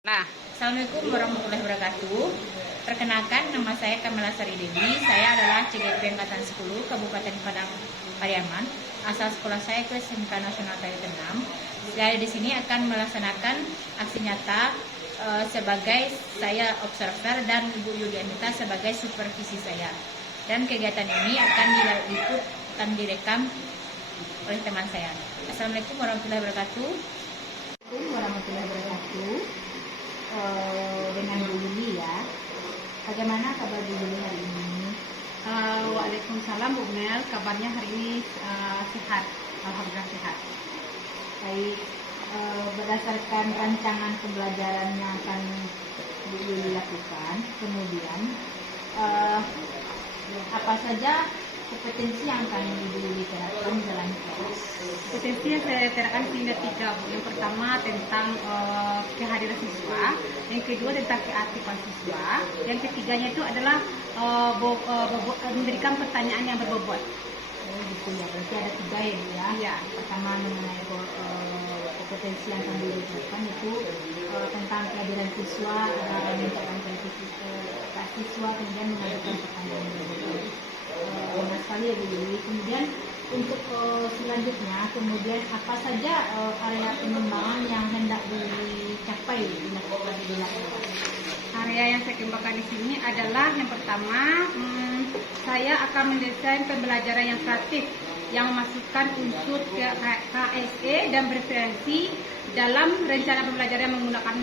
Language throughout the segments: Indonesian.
Nah, Assalamualaikum warahmatullahi wabarakatuh. Perkenalkan, nama saya Kamala Sari Dewi. Saya adalah CGP Angkatan 10 Kabupaten Padang Pariaman. Asal sekolah saya ke SMK Nasional Tayut 6. Saya di sini akan melaksanakan aksi nyata sebagai saya observer dan Ibu Yulianita sebagai supervisi saya. Dan kegiatan ini akan direkam oleh teman saya. Assalamualaikum warahmatullahi wabarakatuh. Dengan Bu Yuli ya. Bagaimana kabar Bu Yuli hari ini? Waalaikumsalam Bu Mel, kabarnya hari ini sehat, alhamdulillah sehat. Baik, berdasarkan rancangan pembelajaran yang akan Bu Yuli lakukan, kemudian apa saja kompetensi yang akan Bu Yuli terapkan dalam kelas? Kompetensi yang saya terapkan hingga 3 Bu. Yang pertama tentang kehadiran siswa, yang kedua tentang keaktifan siswa, yang ketiganya itu adalah memberikan pertanyaan yang berbobot. Oh gitu ya, berarti ada 3 ya Bu ya. Iya. Pertama mengenai kompetensi yang akan Bu Yuli terapkan itu tentang kehadiran siswa, menunjukkan siswa, kemudian mengajukan pertanyaan yang berbobot. Benar sekali ya Bu Yuli. Kemudian untuk selanjutnya, kemudian apa saja area pengembangan yang hendak dicapai dilakukan di lapangan? Area yang saya kembangkan di sini adalah yang pertama, saya akan mendesain pembelajaran yang kreatif yang memasukkan unsur KSE dan preferensi dalam rencana pembelajaran menggunakan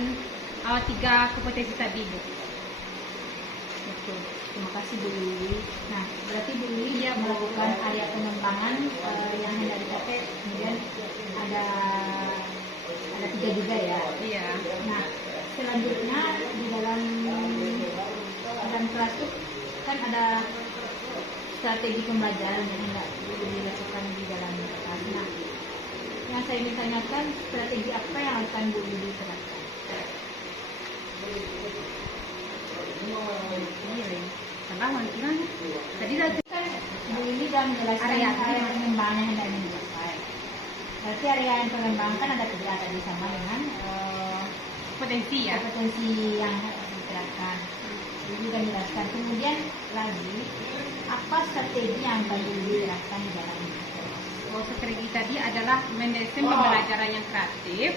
3 kompetensi tadi, Bu. Betul. Terima kasih Bu Yuli. Nah, berarti Bu Yuli ya melakukan area pengembangan yang hendak dicapai, kemudian ada 3 juga ya. Iya. Nah, selanjutnya di dalam kelas itu kan ada strategi pembelajaran yang hendak dilakukan di dalam kelas. Nah, yang saya ingin tanyakan, strategi apa yang akan Bu Yuli terapkan? Salah gimana? Tadi Kan Bu Yuli sudah menjelaskan area pengembangan yang hendak dicapai. Berarti area yang pengembangan ada 3 tadi sama dengan kompetensi ya. kompetensi yang harus diterapkan. Bu Yuli sudah menjelaskan. Kemudian lagi, apa strategi yang akan Bu Yuli terapkan di dalam ini? Strategi tadi adalah mendesain pembelajaran yang kreatif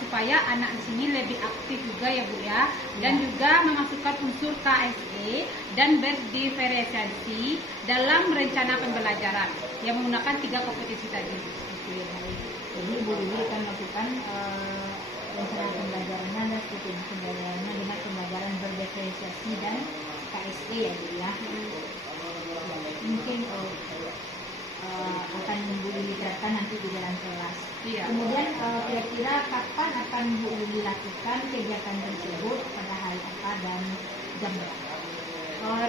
supaya anak di sini lebih aktif juga ya Bu ya, dan juga memasukkan unsur KSE dan berdiferensiasi dalam rencana pembelajaran yang menggunakan 3 kompetensi tadi. Oke, baik. Jadi Bu Yuli akan melakukan rencana pembelajarannya dan strategi pembelajarannya dengan pembelajaran berdiferensiasi dan KSE ya Bu ya. Mungkin akan Bu Yuli terapkan nanti di dalam kelas. Iya. Kemudian kira-kira kapan akan Bu Yuli lakukan kegiatan tersebut, pada hari apa dan jam berapa?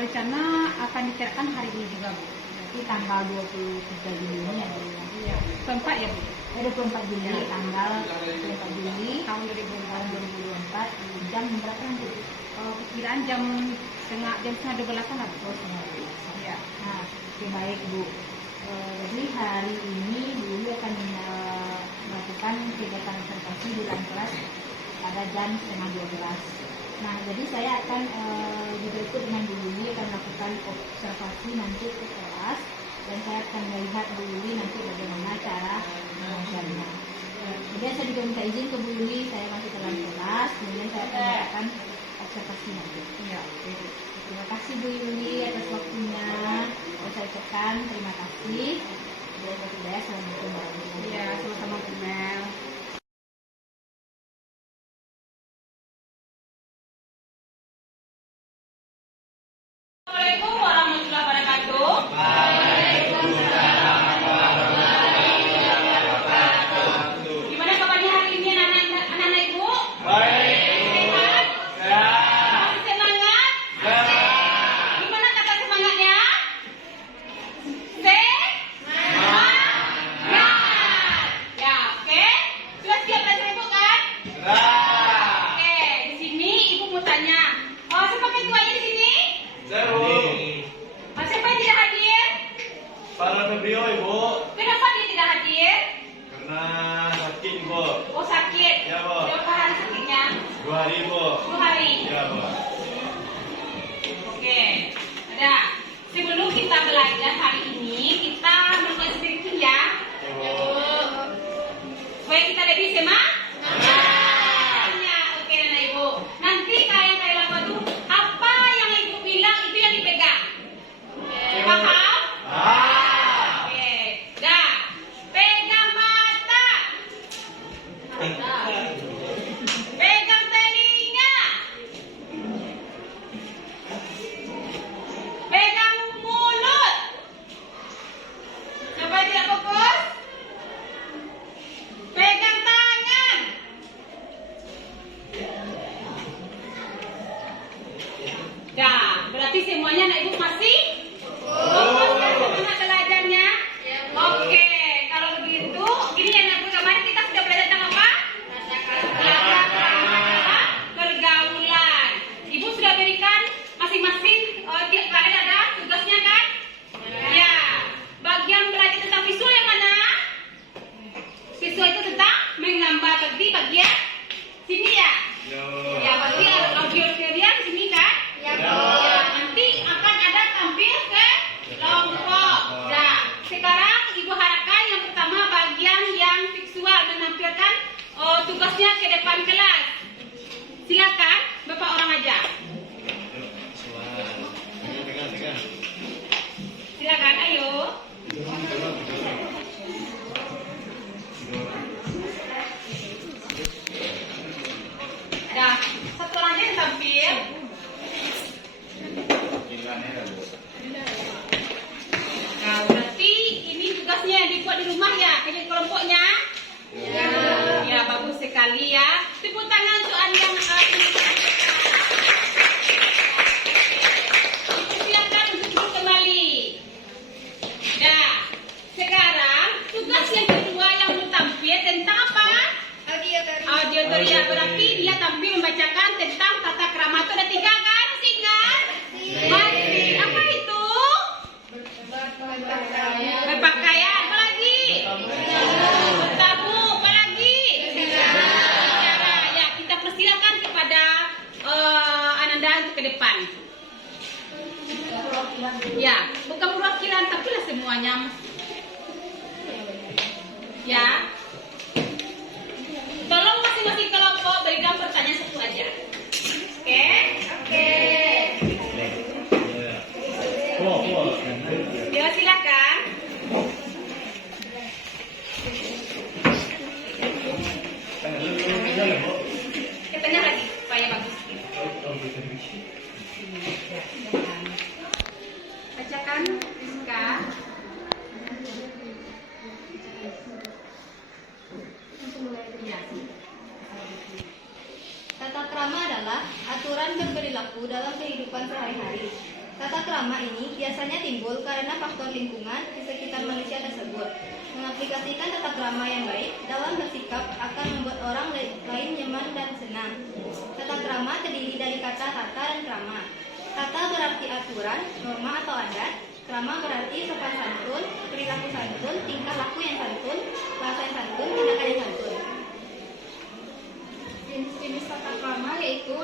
Rencana akan diterapkan hari ini juga Bu. Berarti tanggal 23 Juli ini ya Bu ya. Iya. Keempat ya Bu. 24 Juli, tanggal 24 Juli Tahun tahun 2024, jam berapa nanti? perkiraan jam setengah 12-an lah Bu. Setengah 12. Iya. Nah, oke, baik Bu. Jadi hari ini Bu Yuli akan melakukan kegiatan observasi di dalam kelas pada jam setengah 12. Nah, jadi saya akan berikut dengan Bu Yuli akan melakukan observasi nanti ke kelas, dan saya akan melihat Bu Yuli nanti bagaimana cara mengajarnya. Kemudian saya juga minta izin ke Bu Yuli, saya masuk ke dalam kelas, kemudian saya akan melakukan observasi nanti. Iya. Terima kasih Bu Yuli atas waktunya. Saya ucapkan terima kasih. Assalamualaikum warahmatullahi wabarakatuh. Iya, sama-sama Bu Mel. Assalamualaikum warahmatullahi wabarakatuh. Gimana kabarnya hari ini anak-anak Ibu? Sehat? Masih semangat? Gimana kata semangatnya? Semangat! bagian sini ya. Ya, berarti audio kalian sini kan? Ya, nanti akan ada tampil ke kelompok. Nah, sekarang Ibu harapkan yang pertama bagian yang visual menampilkan tugasnya ke depan kelas. Silakan, Bapak orang aja. Silakan, ayo. Nah, satu lagi yang tampil. Nah, berarti ini tugasnya yang dibuat di rumah ya, kerja kelompoknya. Ya, bagus sekali ya. Tepuk tangan untuk Anda yang silakan untuk duduk kembali. Nah, sekarang tugas yang kedua yang mau tampil tentang apa? Audiotoria. Berarti dia tampil membacakan tentang tata krama. Itu ada 3 kan? Masih ingat? Masih. Apa itu? Berpakaian. Apa lagi? Bertamu. Apa lagi? Bicara. Ya, kita persilakan kepada Ananda untuk ke depan. Ya, bukan perwakilan tapi lah semuanya. Ya. Tolong masing-masing kelompok berikan pertanyaan satu aja. Oke. Ya, silakan. Ke tengah lagi supaya bagus. Bacakan, Rizka. Tata krama adalah aturan berperilaku dalam kehidupan sehari-hari. Tata krama ini biasanya timbul karena faktor lingkungan di sekitar manusia tersebut. Mengaplikasikan tata krama yang baik dalam bersikap akan membuat orang lain nyaman dan senang. Tata krama terdiri dari kata tata dan krama. Tata berarti aturan, norma atau adat. Krama berarti sopan santun, perilaku santun, tingkah laku yang santun, bahasa yang santun, tindakan yang santun. Jenis-jenis tata krama yaitu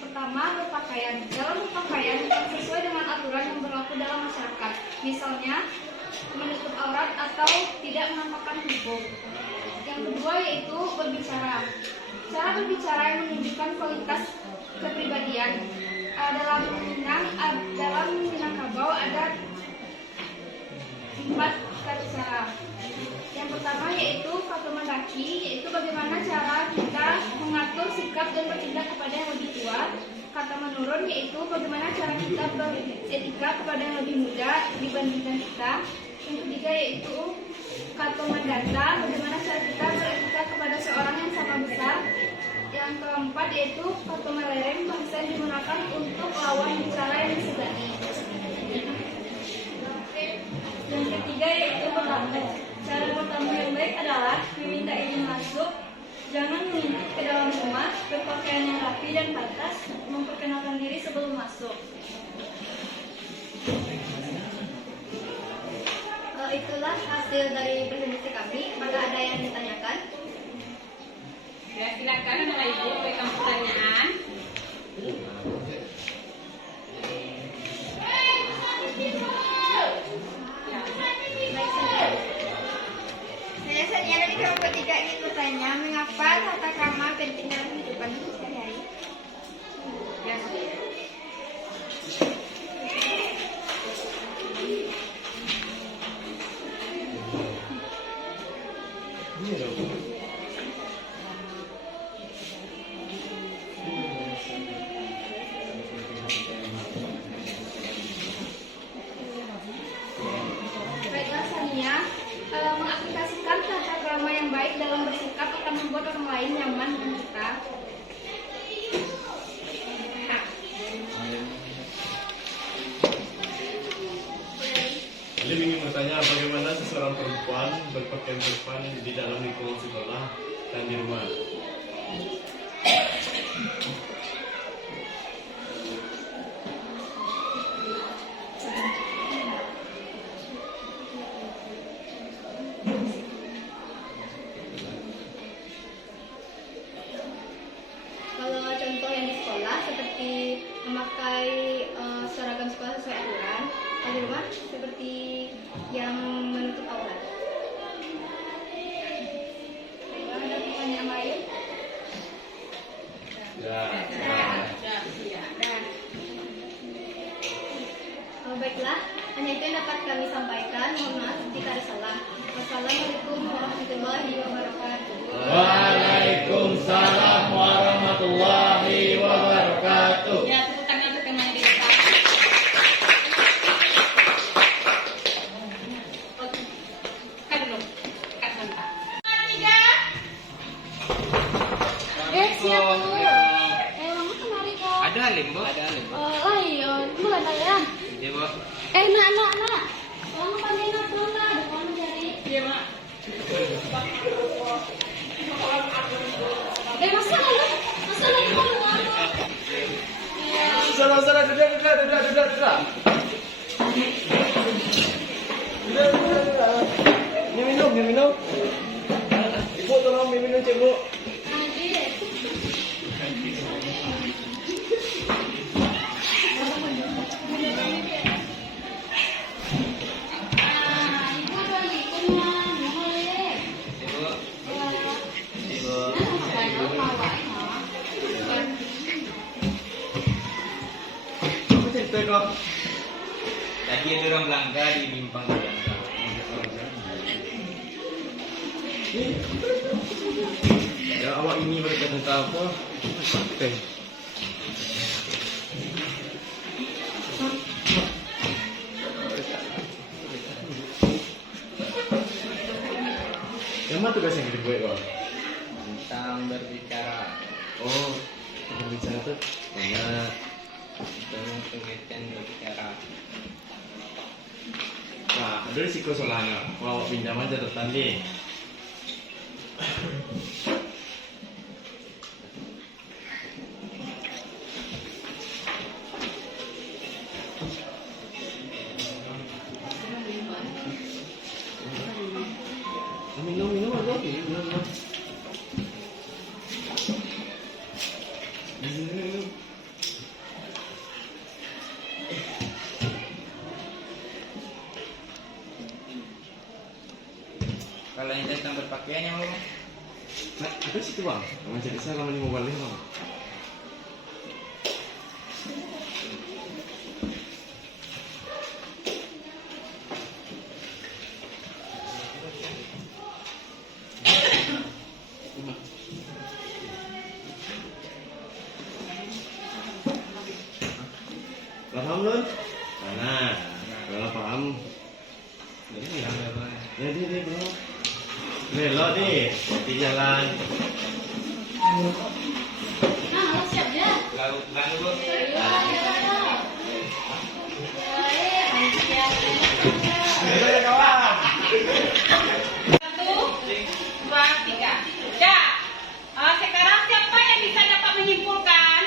pertama, berpakaian. Dalam berpakaian yang sesuai dengan aturan yang berlaku dalam masyarakat, misalnya menutup aurat atau tidak menampakkan tubuh. Yang kedua yaitu berbicara. Cara berbicara yang menunjukkan kualitas kepribadian. Dalam Minangkabau ada 4 kata cara. Yang pertama yaitu fatomandaki, yaitu bagaimana cara kita mengatur sikap dan bertindak kepada yang lebih tua. Kata menurun yaitu bagaimana cara kita beretika kepada yang lebih muda dibandingkan kita. Yang ketiga yaitu katomandata, bagaimana cara kita beretika kepada seorang yang sama besar. Yang keempat yaitu katomalereng, bahasa yang digunakan untuk lawan bicara yang disegani. Yang ketiga yaitu bertamu. Cara bertamu yang baik adalah meminta izin masuk, jangan mengintip ke dalam rumah, berpakaian yang rapi dan pantas, memperkenalkan diri sebelum masuk. Itulah hasil dari presentasi kami. Apakah ada yang ditanyakan? Ya, silakan Bapak Ibu berikan pertanyaan. Saya Sania dari kelompok 3 ingin bertanya, mengapa tata krama penting dalam kehidupan sehari-hari? Ya, Baiklah Sania, mengaplikasikan tata krama yang baik dalam bersikap akan membuat orang lain nyaman dengan kita. Jadi ingin bertanya bagaimana seseorang perempuan berpakaian sopan di dalam lingkungan sekolah dan di rumah. warahmatullahi wabarakatuh. Waalaikumsalam warahmatullahi wabarakatuh. Ya, tepuk tangan untuk temanya di depan. Kan dulu, kan sebentar. Tiga. Siap Bu. Mama kemari kok. Ada halim, Bu. Ada halim, Bu. Iya, dulu ada ya. Iya, Bu. Nak. Mama pandai nak pulang lah. Ada kamu cari. Iya, Mak. Masalah lu kamu Salah, duduk. Minum. Ibu tolong minum, Cikgu. Ibu. Ibu. Apa cerita kok? Tadi ada orang Belangka di Bimpang Belangka. Ya awak ini berkata apa? Fakta. Yang mana tugas yang kita buat kok? Tentang berbicara. Oh, berbicara tuh banyak. Tentang kegiatan berbicara. Nah, ada risiko soalnya. Kalau pinjaman catatan deh. Minum apa? Minum. Kalau yang tentang berpakaian yang mau Nah, ada situ bang. Kamu jadi saya lama mau balik bang. Paham belum? Nah, kalau paham, jadi yang apa? ya dia bro. Belok deh, di jalan. siap ya. Lalu, Bu. Satu, dua, tiga. Ya. Sekarang siapa yang bisa dapat menyimpulkan?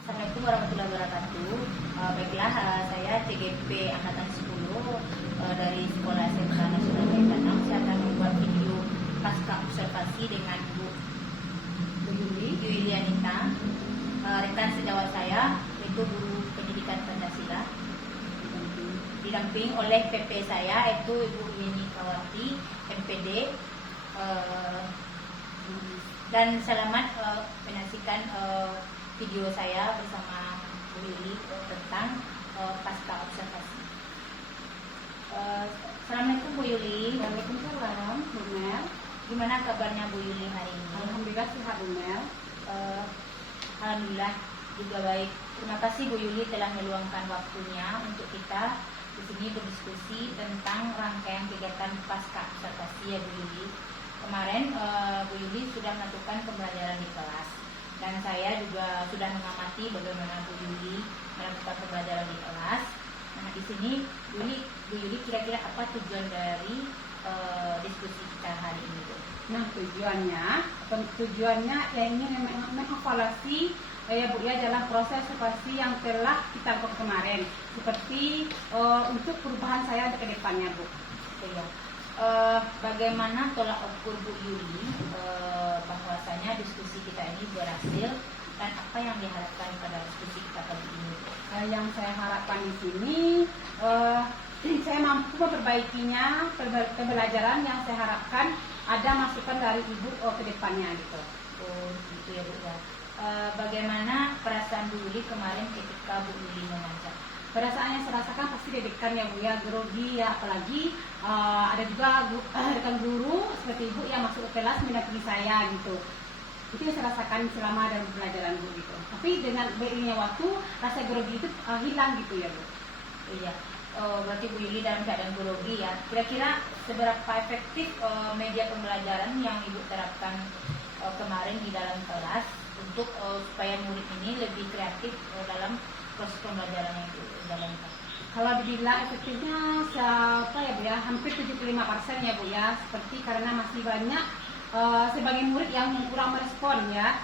Assalamualaikum warahmatullahi wabarakatuh. Baiklah, saya CGP Angkatan 10 dari Sekolah SMK Nasional Taitanang. Saya akan membuat video pasca observasi dengan Bu Yulianita, rekan sejawat saya, yaitu guru pendidikan Pancasila. didamping oleh PP saya yaitu Ibu Yeni Kawati MPD, dan selamat menyaksikan video saya bersama Bu Yuli tentang pasca observasi. Assalamualaikum Bu Yuli. Waalaikumsalam, Bu Mel. Gimana kabarnya Bu Yuli hari ini? Alhamdulillah sehat, Bu Mel. Alhamdulillah juga baik. Terima kasih Bu Yuli telah meluangkan waktunya untuk kita di sini berdiskusi tentang rangkaian kegiatan pasca observasi ya Bu Yuli. Kemarin Bu Yuli sudah melakukan pembelajaran di kelas dan saya juga sudah mengamati bagaimana Bu Yuli melakukan pembelajaran di kelas. Nah di sini Bu Yuli kira-kira apa tujuan dari diskusi kita hari ini Bu? Nah, tujuannya ya ini mengevaluasi ya Bu ya dalam proses observasi yang telah kita lakukan kemarin, seperti untuk perubahan saya ke depannya Bu. Ya. Bagaimana tolak ukur Bu Yuli bahwasanya diskusi kita ini berhasil dan apa yang diharapkan pada diskusi kita kali ini? Yang saya harapkan di sini saya mampu memperbaikinya pembelajaran yang saya harapkan ada masukan dari Ibu ke depannya gitu. Oh gitu ya Bu ya. Bagaimana perasaan Bu Yuli kemarin ketika Bu Yuli mengajar? Perasaan yang saya rasakan pasti deg-degan ya Bu ya, grogi ya, apalagi ada juga rekan guru seperti Ibu yang masuk ke kelas mendampingi saya gitu. Itu yang saya rasakan selama dalam pembelajaran Bu gitu. Tapi dengan beriringnya waktu rasa grogi itu hilang gitu ya Bu. Iya. Berarti Bu Yuli dalam keadaan grogi ya. Kira-kira seberapa efektif media pembelajaran yang Ibu terapkan kemarin di dalam kelas untuk supaya murid ini lebih kreatif dalam proses pembelajaran yang Ibu jalankan? Kalau dibilang efektifnya siapa ya Bu ya, hampir 75% ya Bu ya. Seperti karena masih banyak sebagai murid yang kurang merespon ya,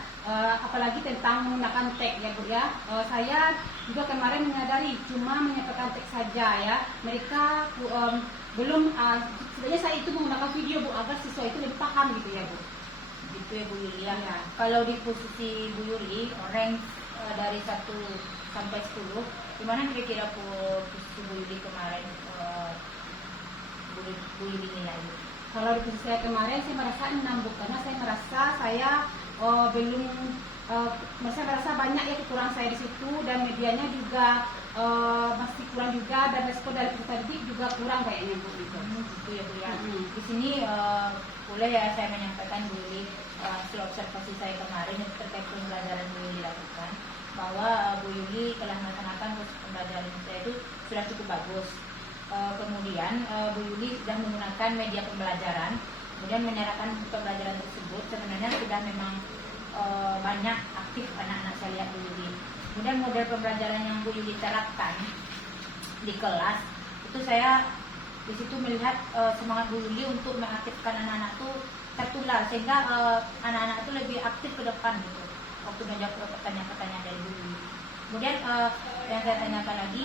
apalagi tentang menggunakan tag ya Bu ya. Saya juga kemarin menyadari cuma menyampaikan tag saja ya. Mereka belum sebenarnya saya itu menggunakan video Bu agar siswa itu lebih paham gitu ya Bu. Gitu ya Bu Yuli ya. Kalau di posisi Bu Yuli rank dari 1 sampai 10, gimana kira-kira posisi Bu Yuli kemarin Bu Yuli nilai? Kalau di posisi saya kemarin saya merasa 6 Bu, karena saya merasa saya belum merasa banyak ya kekurangan saya di situ, dan medianya juga masih kurang juga, dan respon dari peserta didik juga kurang kayaknya Bu gitu. Gitu ya Bu ya. Di sini boleh ya saya menyampaikan Bu Yuli hasil observasi saya kemarin terkait pembelajaran Bu Yuli lakukan, bahwa Bu Yuli telah melaksanakan proses pembelajaran saya itu sudah cukup bagus. Kemudian Bu Yuli sudah menggunakan media pembelajaran, kemudian menyerahkan pembelajaran tersebut sebenarnya sudah memang banyak aktif anak-anak saya lihat Bu Yuli. Kemudian model pembelajaran yang Bu Yuli terapkan di kelas itu saya di situ melihat semangat Bu Yuli untuk mengaktifkan anak-anak itu tertular, sehingga anak-anak itu lebih aktif ke depan gitu waktu menjawab pertanyaan-pertanyaan dari Bu Yuli. Kemudian yang saya tanyakan lagi,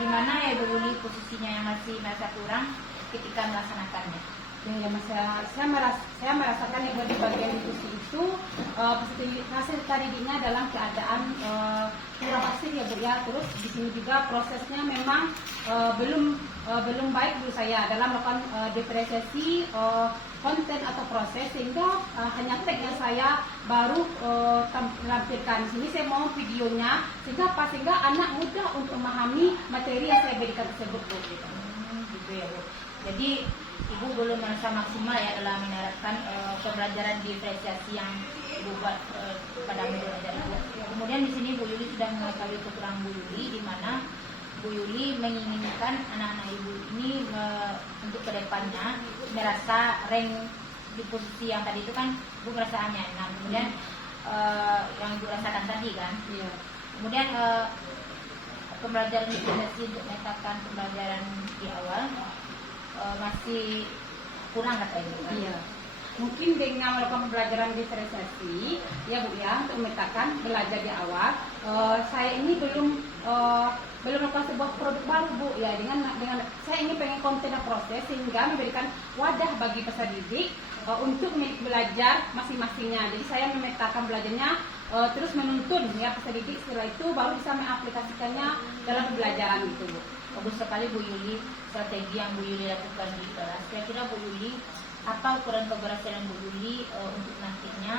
di mana ya Bu Yuli posisinya yang masih merasa kurang ketika melaksanakannya? Ya, saya merasakan yang di bagian diskusi itu peserta didiknya dalam keadaan kurang pasif ya Bu ya. Terus di sini juga prosesnya memang belum baik menurut saya dalam melakukan diferensiasi konten atau proses, sehingga hanya tag yang saya baru tampilkan. Di sini saya mau videonya sehingga anak mudah untuk memahami materi yang saya berikan tersebut Bu. Gitu ya Bu. Jadi Ibu belum merasa maksimal ya dalam menerapkan pembelajaran diferensiasi yang Ibu buat pada media belajar Ibu. Kemudian di sini Bu Yuli sudah mengetahui kekurangan Bu Yuli, di mana Bu Yuli menginginkan anak-anak Ibu ini untuk kedepannya merasa rank di posisi yang tadi itu kan Bu merasa hanya 6. Kemudian yang Ibu rasakan tadi kan. Iya. Kemudian pembelajaran diferensiasi untuk menetapkan pembelajaran di awal masih kurang kata Ibu. Iya. Mungkin dengan melakukan pembelajaran diferensiasi ya Bu ya, untuk memetakan belajar di awal, saya ini belum melakukan sebuah produk baru Bu ya, dengan saya ini pengen konten dan proses sehingga memberikan wadah bagi peserta didik untuk belajar masing-masingnya. Jadi saya memetakan belajarnya terus menuntun ya peserta didik, setelah itu baru bisa mengaplikasikannya dalam pembelajaran gitu Bu. Bagus sekali Bu Yuli strategi yang Bu Yuli lakukan di kelas. Kira-kira Bu Yuli apa ukuran keberhasilan Bu Yuli untuk nantinya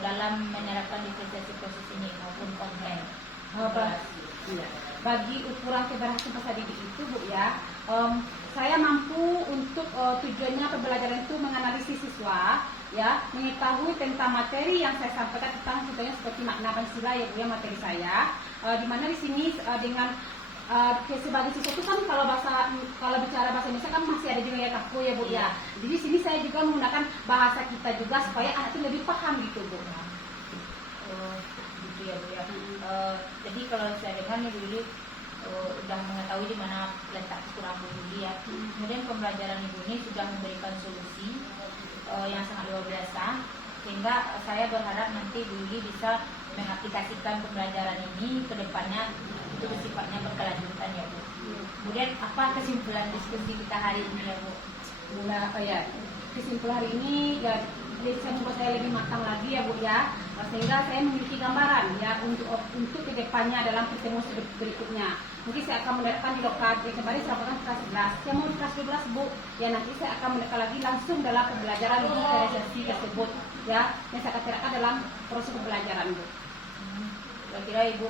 dalam menerapkan diferensiasi proses ini maupun konten? Iya. Bagi ukuran keberhasilan peserta didik itu Bu ya, saya mampu untuk tujuannya pembelajaran itu menganalisis siswa ya, mengetahui tentang materi yang saya sampaikan tentang contohnya seperti makna Pancasila ya Bu ya, materi saya, di mana di sini dengan sebagai siswa itu kan kalau bicara bahasa Indonesia kan masih ada juga ya kaku ya Bu ya. Jadi di sini saya juga menggunakan bahasa kita juga supaya anak itu lebih paham gitu Bu. Gitu ya Bu ya. Jadi kalau saya dengar nih Bu Yuli sudah mengetahui di mana letak kekurangan Bu Yuli ya. Kemudian pembelajaran Ibu ini sudah memberikan solusi yang sangat luar biasa, sehingga saya berharap nanti Bu Yuli bisa mengaplikasikan pembelajaran ini ke depannya itu sifatnya berkelanjutan ya Bu. Kemudian apa kesimpulan diskusi kita hari ini ya Bu? Kesimpulan hari ini ya bisa membuat saya lebih matang lagi ya Bu ya, sehingga saya memiliki gambaran ya untuk kedepannya dalam pertemuan berikutnya. Mungkin saya akan menerapkan di lokal yang kemarin saya lakukan kelas 11. Saya mau di kelas 12 Bu, ya nanti saya akan menerapkan lagi langsung dalam pembelajaran diferensiasi tersebut ya, yang saya akan terapkan dalam proses pembelajaran Bu. Kira-kira Ibu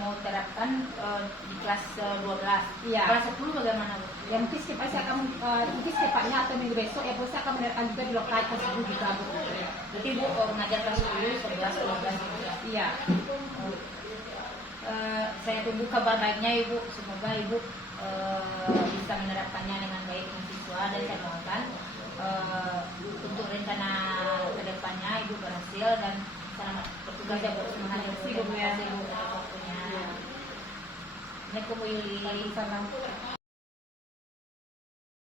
mau terapkan di kelas 12. Iya. Kelas 10 bagaimana Bu? Ya mungkin secepatnya atau minggu besok ya Bu, saya akan menerapkan juga di lokal tersebut juga Bu. Berarti Bu mengajar kelas 10, 11, 12 gitu ya? Iya. Saya tunggu kabar baiknya Ibu. Semoga Ibu bisa menerapkannya dengan baik dengan siswa, dan saya doakan untuk rencana kedepannya Ibu berhasil dan selamat bertugas ya Bu. Semangat ya Bu. Terima kasih Bu atas waktunya. Assalamualaikum Bu Yuli. Salam.